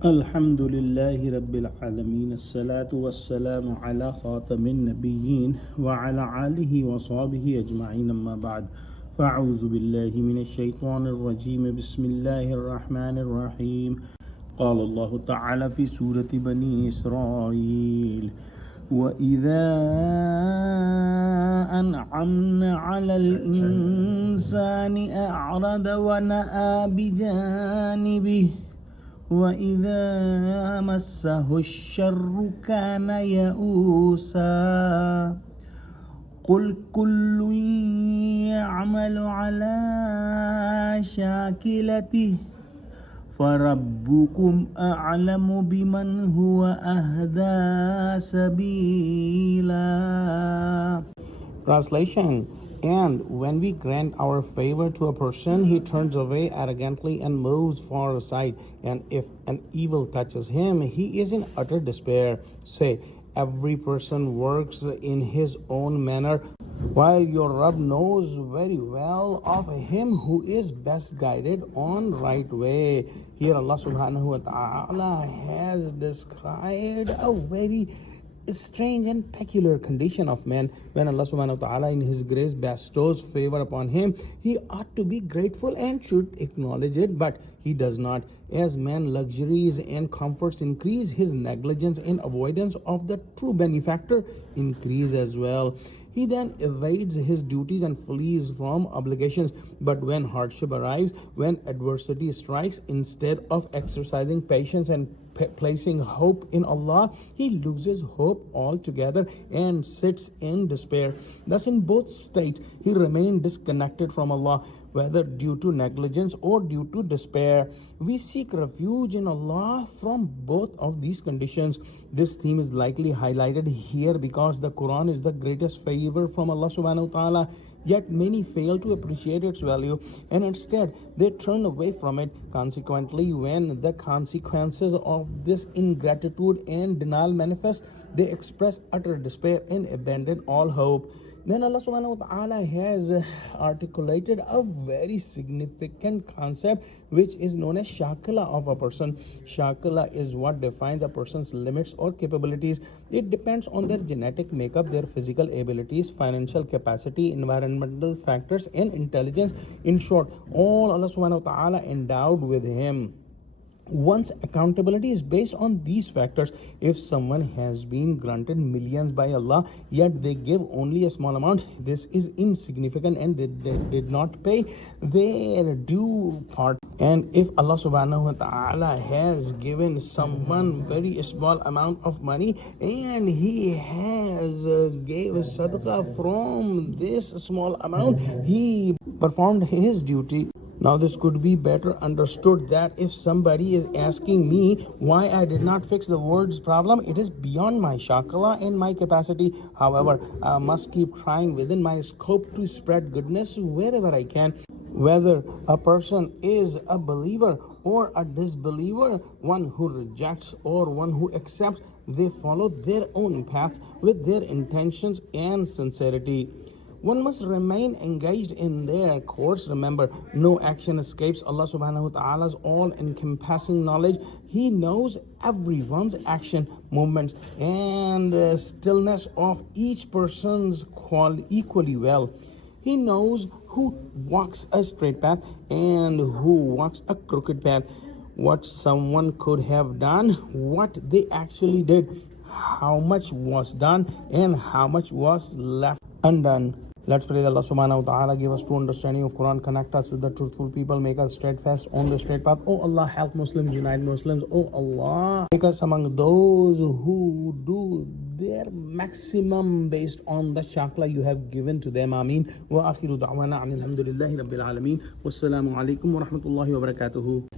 Alhamdulillahi Rabbil Alameen. As-salatu was-salamu ala khatamin nabiyyin wa ala alihi wa sahbihi ajma'in amma ba'd. Fa'udhu billahi minash shaitanir rajeem. Bismillahir rahmanir rahim. Qala Allahu ta'ala fi Surah Bani Israel. وَإِذَا أَنْعَمْنَا عَلَى الْإِنسَانِ أَعْرَضَ وَنَأَىٰ بِجَانِبِهِ وَإِذَا مَسَّهُ الشَّرُّ كَانَ يَئُوسًا قُلْ كُلٌّ يَعْمَلُ عَلَى شَاكِلَتِهِ فَرَبُّكُمْ أَعْلَمُ بِمَنْ هُوَ أَهْدَى سَبِيلًا. Translation: And when we grant our favor to a person, he turns away arrogantly and moves far aside. And if an evil touches him, he is in utter despair. Say, every person works in his own manner, while your Rabb knows very well of him who is best guided on right way. Here Allah subhanahu wa ta'ala has described a very strange and peculiar condition of man. When Allah subhanahu wa ta'ala in his grace bestows favor upon him, he ought to be grateful and should acknowledge it, but he does not. As man luxuries and comforts increase, his negligence and avoidance of the true benefactor increase as well. He then evades his duties and flees from obligations. But when hardship arrives, when adversity strikes, instead of exercising patience and placing hope in Allah, he loses hope altogether and sits in despair. Thus, in both states, he remained disconnected from Allah, whether due to negligence or due to despair. We seek refuge in Allah from both of these conditions. This theme is likely highlighted here because the Quran is the greatest favor from Allah subhanahu wa ta'ala. Yet many fail to appreciate its value and instead they turn away from it. Consequently, when the consequences of this ingratitude and denial manifest, they express utter despair and abandon all hope. Then Allah subhanahu wa ta'ala has articulated a very significant concept which is known as shakala of a person. Shakala is what defines a person's limits or capabilities. It depends on their genetic makeup, their physical abilities, financial capacity, environmental factors, and intelligence. In short, all Allah subhanahu wa ta'ala endowed with him. One's accountability is based on these factors. If someone has been granted millions by Allah, yet they give only a small amount, this is insignificant and they did not pay their due part. And if Allah subhanahu wa ta'ala has given someone very small amount of money and he has gave sadaqah from this small amount, he performed his duty. Now this could be better understood that if somebody is asking me why I did not fix the world's problem, it is beyond my shakala and my capacity. However, I must keep trying within my scope to spread goodness wherever I can. Whether a person is a believer or a disbeliever, one who rejects or one who accepts, they follow their own paths with their intentions and sincerity. One must remain engaged in their course. Remember, no action escapes Allah subhanahu wa ta'ala's all-encompassing knowledge. He knows everyone's action, movements, and stillness of each person's call equally well. He knows who walks a straight path and who walks a crooked path, what someone could have done, what they actually did, how much was done, and how much was left undone. Let's pray that Allah subhanahu wa ta'ala give us true understanding of Quran, connect us with the truthful people, make us steadfast on the straight path. Oh Allah, help Muslims, unite Muslims. Oh Allah, make us among those who do their maximum based on the shakla you have given to them. Ameen. Wa akhiru da'wana alhamdulillahi rabbil alameen. Wassalamu alaikum wa rahmatullahi wa barakatuhu.